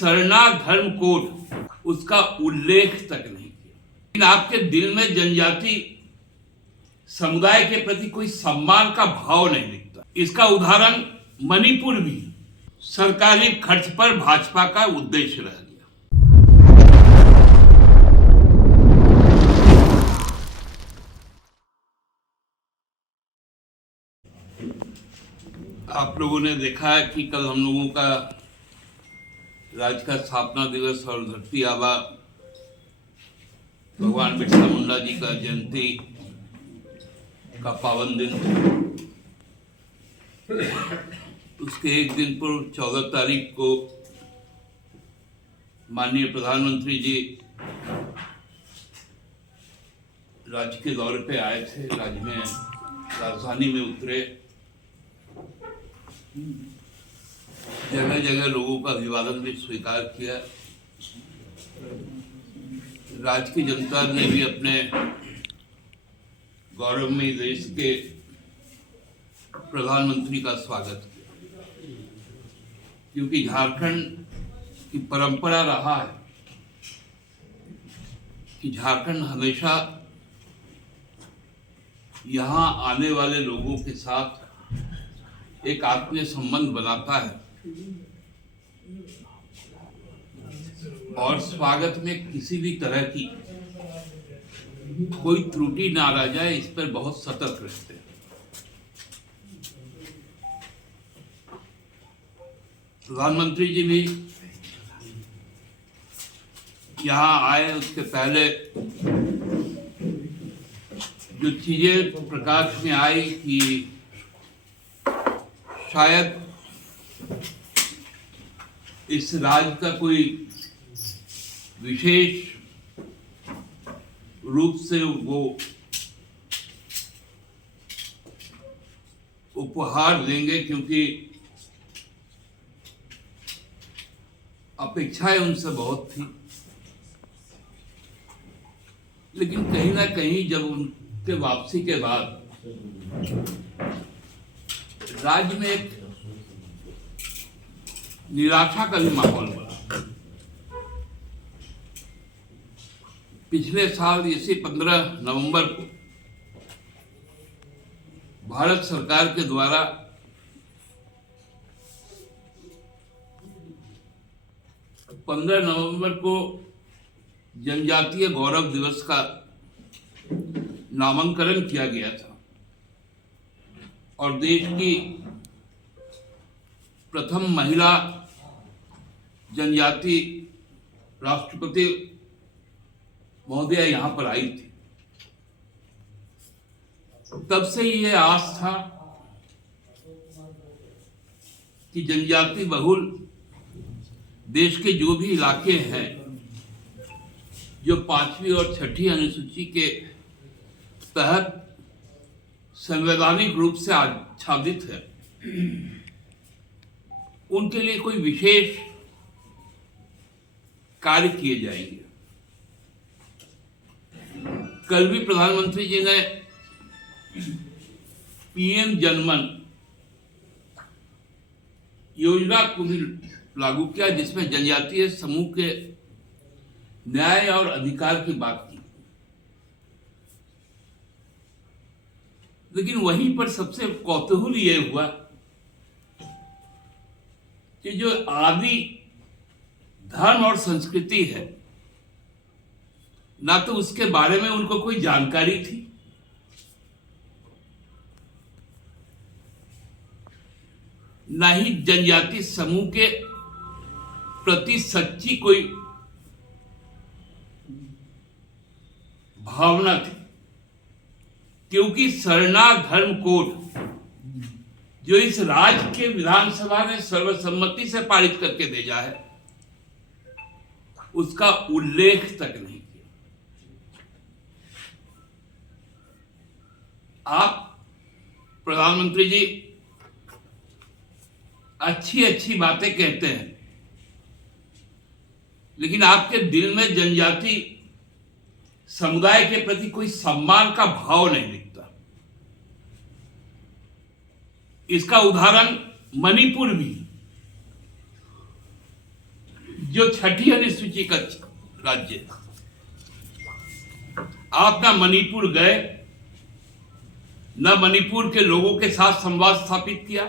सरना धर्म कोड उसका उल्लेख तक नहीं किया। लेकिन आपके दिल में जनजाति समुदाय के प्रति कोई सम्मान का भाव नहीं दिखता। इसका उदाहरण मणिपुर भी सरकारी खर्च पर भाजपा का उद्देश्य रह गया। आप लोगों ने देखा है कि कल हम लोगों का राज्य का स्थापना दिवस और धरती आबा भगवान बिरसा मुंडा जी का जयंती का पावन दिन। उसके एक दिन पूर्व 14 तारीख को माननीय प्रधानमंत्री जी राज्य के दौरे पे आए थे। राज्य में राजधानी में उतरे, जगह जगह लोगों का अभिवादन भी स्वीकार किया। राज्य की जनता ने भी अपने गौरवमयी देश के प्रधानमंत्री का स्वागत किया, क्योंकि झारखंड की परंपरा रहा है कि झारखंड हमेशा यहाँ आने वाले लोगों के साथ एक आत्मीय संबंध बनाता है और स्वागत में किसी भी तरह की कोई त्रुटि ना रह जाए, इस पर बहुत सतर्क रहते हैं। प्रधानमंत्री जी भी यहाँ आए, उसके पहले जो चीजें प्रकाश में आई कि शायद इस राज्य का कोई विशेष रूप से वो उपहार देंगे, क्योंकि अपेक्षाएं उनसे बहुत थी। लेकिन कहीं ना कहीं जब उनके वापसी के बाद राज्य में एक निराशा का भी माहौल बना। पिछले साल इसी 15 नवंबर को भारत सरकार के द्वारा नवंबर को जनजातीय गौरव दिवस का नामकरण किया गया था और देश की प्रथम महिला जनजाति राष्ट्रपति महोदया यहाँ पर आई थी। तब से ये आस था कि जनजाति बहुल देश के जो भी इलाके हैं जो 5वीं और 6ठी अनुसूची के तहत संवैधानिक रूप से आच्छादित है, उनके लिए कोई विशेष कार्य किए जाएंगे। कल भी प्रधानमंत्री जी ने पीएम जनमन योजना को भी लागू किया, जिसमें जनजातीय समूह के न्याय और अधिकार की बात की। लेकिन वहीं पर सबसे कौतूहल ये हुआ कि जो आदि धर्म और संस्कृति है, ना तो उसके बारे में उनको कोई जानकारी थी, ना ही जनजाति समूह के प्रति सच्ची कोई भावना थी। क्योंकि सरना धर्म कोड जो इस राज्य के विधानसभा ने सर्वसम्मति से पारित करके भेजा है, उसका उल्लेख तक नहीं किया। आप प्रधानमंत्री जी अच्छी अच्छी बातें कहते हैं, लेकिन आपके दिल में जनजाति समुदाय के प्रति कोई सम्मान का भाव नहीं दिखता। इसका उदाहरण मणिपुर भी जो छठी अनुसूची का राज्य है। आप ना मणिपुर गए, न मणिपुर के लोगों के साथ संवाद स्थापित किया,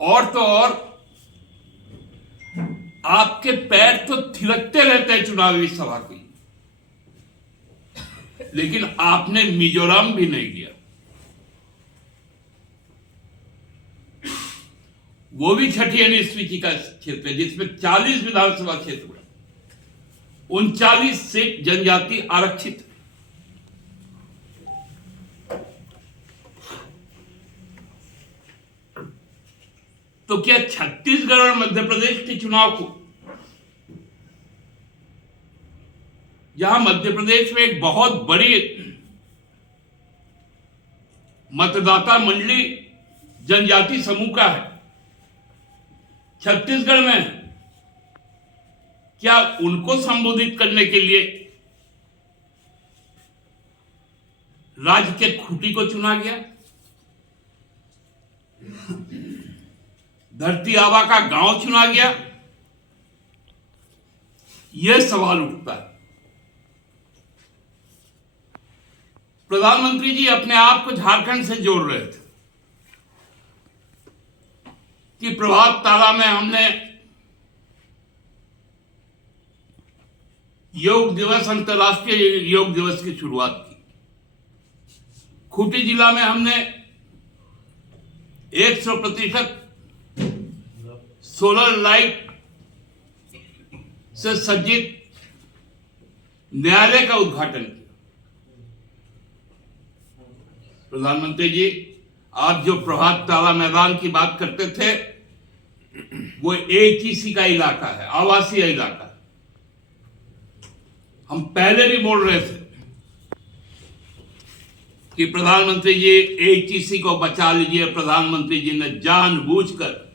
और तो और आपके पैर तो थिरकते रहते हैं चुनावी सभा की, लेकिन आपने मिजोरम भी नहीं गया, वो भी छठी अनुसूची का क्षेत्र है जिसमें 40 विधानसभा क्षेत्र है, 39 सीट जनजाति आरक्षित। तो क्या छत्तीसगढ़ और मध्य प्रदेश के चुनाव को, जहां मध्य प्रदेश में एक बहुत बड़ी मतदाता मंडली जनजाति समूह का है, छत्तीसगढ़ में क्या उनको संबोधित करने के लिए राज्य के खूंटी को चुना गया? धरती आबा का गांव चुना गया? यह सवाल उठता है। प्रधानमंत्री जी अपने आप को झारखंड से जोड़ रहे थे कि प्रभात तारा में हमने योग दिवस, अंतर्राष्ट्रीय योग दिवस की शुरुआत की। खूंटी जिला में हमने 100% सोलर लाइट से सज्जित न्यायालय का उद्घाटन किया। प्रधानमंत्री जी, आप जो प्रभात तारा मैदान की बात करते थे, वो एचईसी का इलाका है, आवासीय इलाका है। हम पहले भी बोल रहे थे कि प्रधानमंत्री जी एचईसी को बचा लीजिए। प्रधानमंत्री जी ने जानबूझकर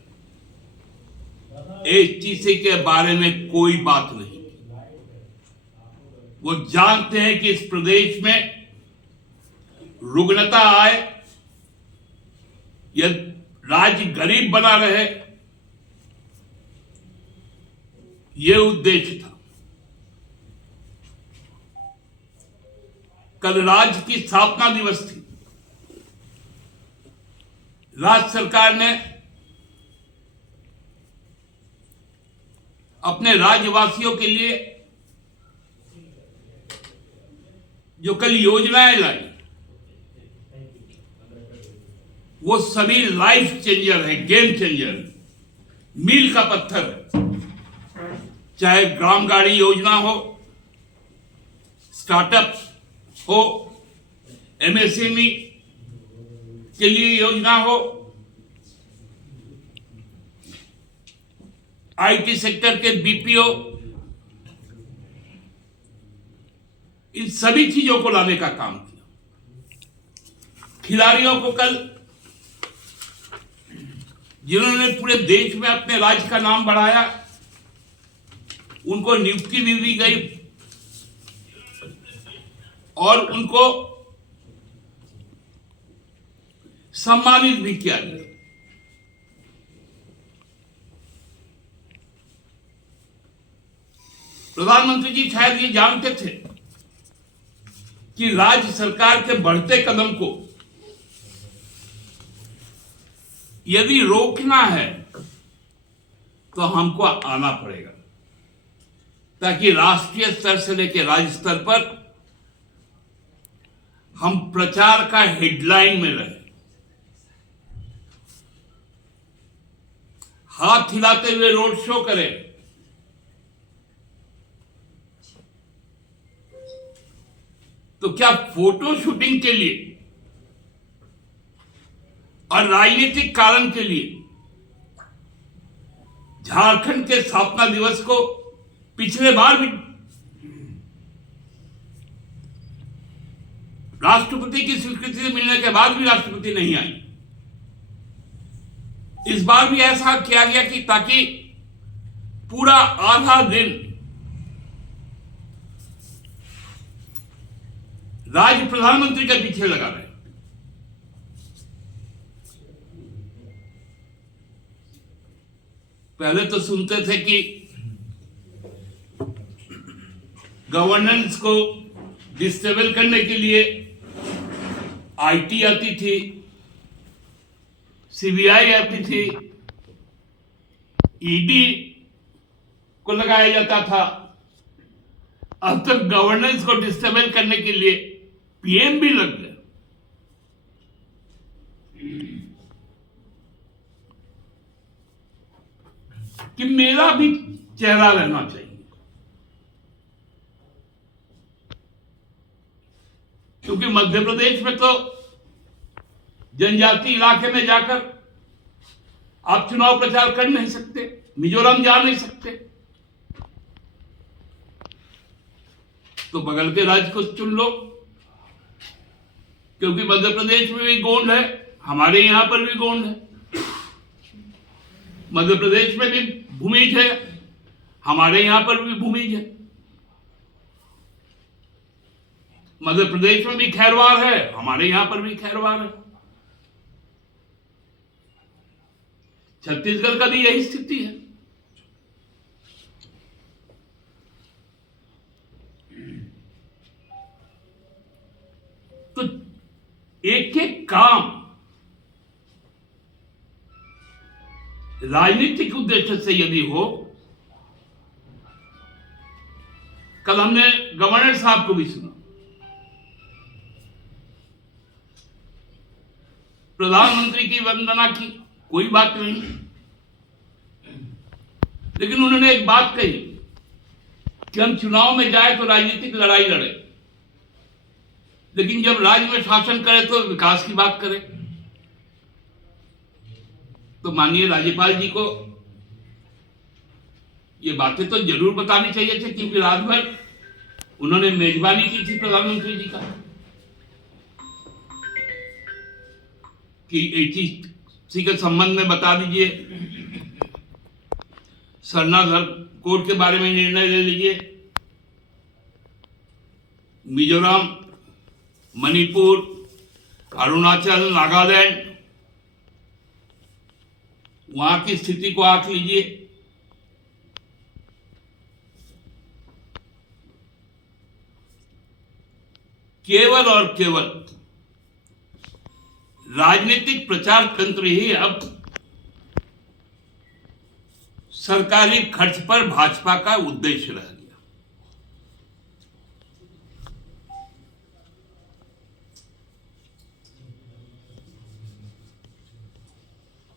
एचईसी के बारे में कोई बात नहीं। वो जानते हैं कि इस प्रदेश में रुग्णता आए, यह राज्य गरीब बना रहे, यह उद्देश्य था। कल राज्य की स्थापना दिवस थी। राज्य सरकार ने अपने राज्यवासियों के लिए जो कल योजनाएं लाई, वो सभी लाइफ चेंजर है, गेम चेंजर, मील का पत्थर है। चाहे ग्राम गाड़ी योजना हो, स्टार्टअप हो, एमएसएमई के लिए योजना हो, आईटी सेक्टर के बीपीओ, इन सभी चीजों को लाने का काम किया। खिलाड़ियों को कल, जिन्होंने पूरे देश में अपने राज्य का नाम बढ़ाया, उनको नियुक्ति भी दी गई और उनको सम्मानित भी किया गया। प्रधानमंत्री जी शायद ये जानते थे कि राज्य सरकार के बढ़ते कदम को यदि रोकना है तो हमको आना पड़ेगा, ताकि राष्ट्रीय स्तर से लेकर राज्य स्तर पर हम प्रचार का हेडलाइन में रहे, हाथ हिलाते हुए रोड शो करें। तो क्या फोटो शूटिंग के लिए और राजनीतिक कारण के लिए झारखंड के स्थापना दिवस को पिछले बार भी राष्ट्रपति की स्वीकृति मिलने के बाद भी राष्ट्रपति नहीं आई, इस बार भी ऐसा किया गया कि ताकि पूरा आधा दिन राज्य प्रधानमंत्री के पीछे लगा रहे। पहले तो सुनते थे कि गवर्नेंस को डिस्टेबल करने के लिए आईटी आती थी, सीबीआई आती थी, ईडी को लगाया जाता था। अब तक गवर्नेंस को डिस्टेबल करने के लिए पीएम भी लग गए। कि मेरा भी चेहरा रहना चाहिए, क्योंकि मध्य प्रदेश में तो जनजाति इलाके में जाकर आप चुनाव प्रचार कर नहीं सकते, मिजोरम जा नहीं सकते, तो बगल के राज्य को चुन लो, क्योंकि मध्य प्रदेश में भी गोंड है, हमारे यहां पर भी गोंड है। मध्य प्रदेश में भी भूमिज है, हमारे यहां पर भी भूमिज है। मध्य प्रदेश में भी खैरवार है, हमारे यहां पर भी खैरवार है। छत्तीसगढ़ का भी यही स्थिति है। तो एक एक काम राजनीतिक उद्देश्य से यदि हो, कल हमने गवर्नर साहब को भी सुना, प्रधानमंत्री की वंदना की, कोई बात नहीं, लेकिन उन्होंने एक बात कही कि हम चुनाव में जाए तो राजनीतिक लड़ाई लड़े, लेकिन जब राज्य में शासन करे तो विकास की बात करें। तो माननीय राज्यपाल जी को ये बातें तो जरूर बतानी चाहिए थी, क्योंकि रात भर उन्होंने मेजबानी की थी प्रधानमंत्री जी का कि एचईसी के संबंध में बता दीजिए, सरनाधर कोड के बारे में निर्णय ले लीजिए, मिजोरम, मणिपुर, अरुणाचल, नागालैंड, वहां की स्थिति को आंक लीजिए। केवल और केवल राजनीतिक प्रचार तंत्र ही अब सरकारी खर्च पर भाजपा का उद्देश्य रह गया।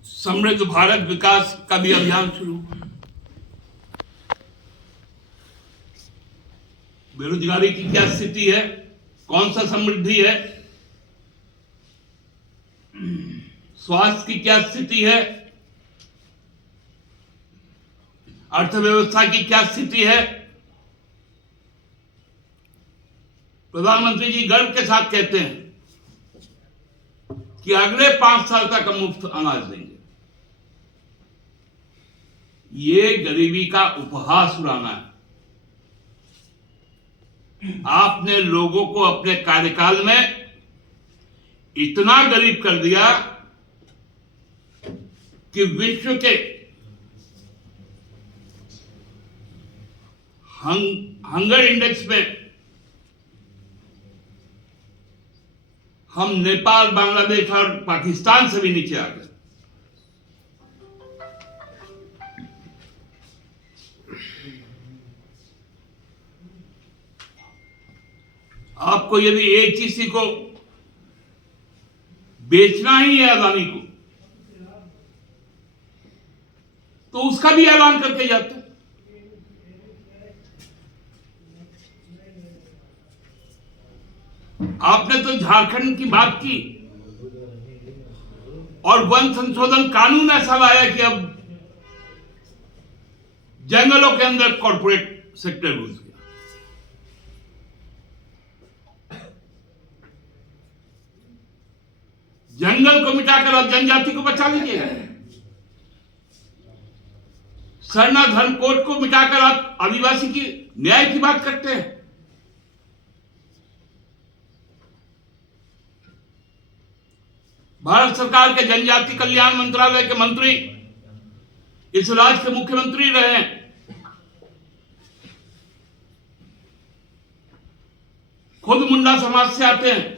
समृद्ध भारत विकास का भी अभियान शुरू, बेरोजगारी की क्या स्थिति है, कौन सा समृद्धि है, स्वास्थ्य की क्या स्थिति है, अर्थव्यवस्था की क्या स्थिति है। प्रधानमंत्री जी गर्व के साथ कहते हैं कि अगले 5 साल तक हम मुफ्त अनाज देंगे। ये गरीबी का उपहास उड़ाना है। आपने लोगों को अपने कार्यकाल में इतना गरीब कर दिया कि विश्व के हंगर इंडेक्स में हम नेपाल, बांग्लादेश और पाकिस्तान से भी नीचे आ गए। आपको यदि एचईसी को बेचना ही है अदानी को, तो उसका भी ऐलान करके जाते हैं। आपने तो झारखंड की बात की और वन संशोधन कानून ऐसा लाया कि अब जंगलों के अंदर कॉर्पोरेट सेक्टर घुस गया। जंगल को मिटाकर और जनजाति को बचा लीजिएगा। सरना धर्म कोड को मिटाकर आप आदिवासी की न्याय की बात करते हैं। भारत सरकार के जनजाति कल्याण मंत्रालय के मंत्री इस राज्य के मुख्यमंत्री रहे हैं। खुद मुंडा समाज से आते हैं।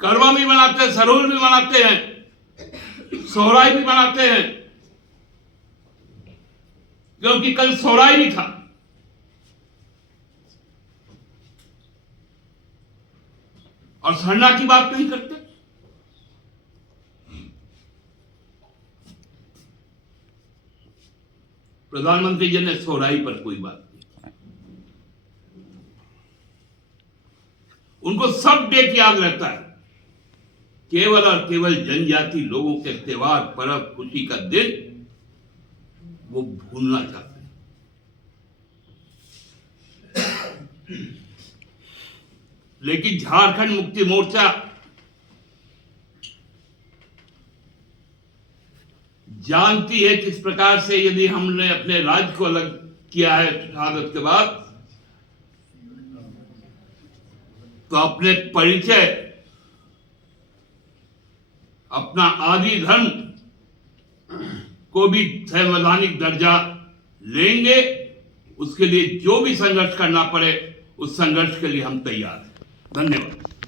करवा भी मनाते हैं, सरोल भी मनाते हैं, सोहराई भी मनाते हैं, क्योंकि कल सोहराई भी था। और सरना की बात नहीं करते। प्रधानमंत्री जी ने सोहराई पर कोई बात नहीं, उनको सब डेट याद रहता है। केवल और केवल जनजाति लोगों के त्योहार, पर्व, खुशी का दिन वो भूलना चाहते हैं। लेकिन झारखंड मुक्ति मोर्चा जानती है किस प्रकार से यदि हमने अपने राज्य को अलग किया है शहादत के बाद, तो अपने परिचय, अपना आदि धर्म को भी संवैधानिक दर्जा लेंगे। उसके लिए जो भी संघर्ष करना पड़े, उस संघर्ष के लिए हम तैयार हैं। धन्यवाद।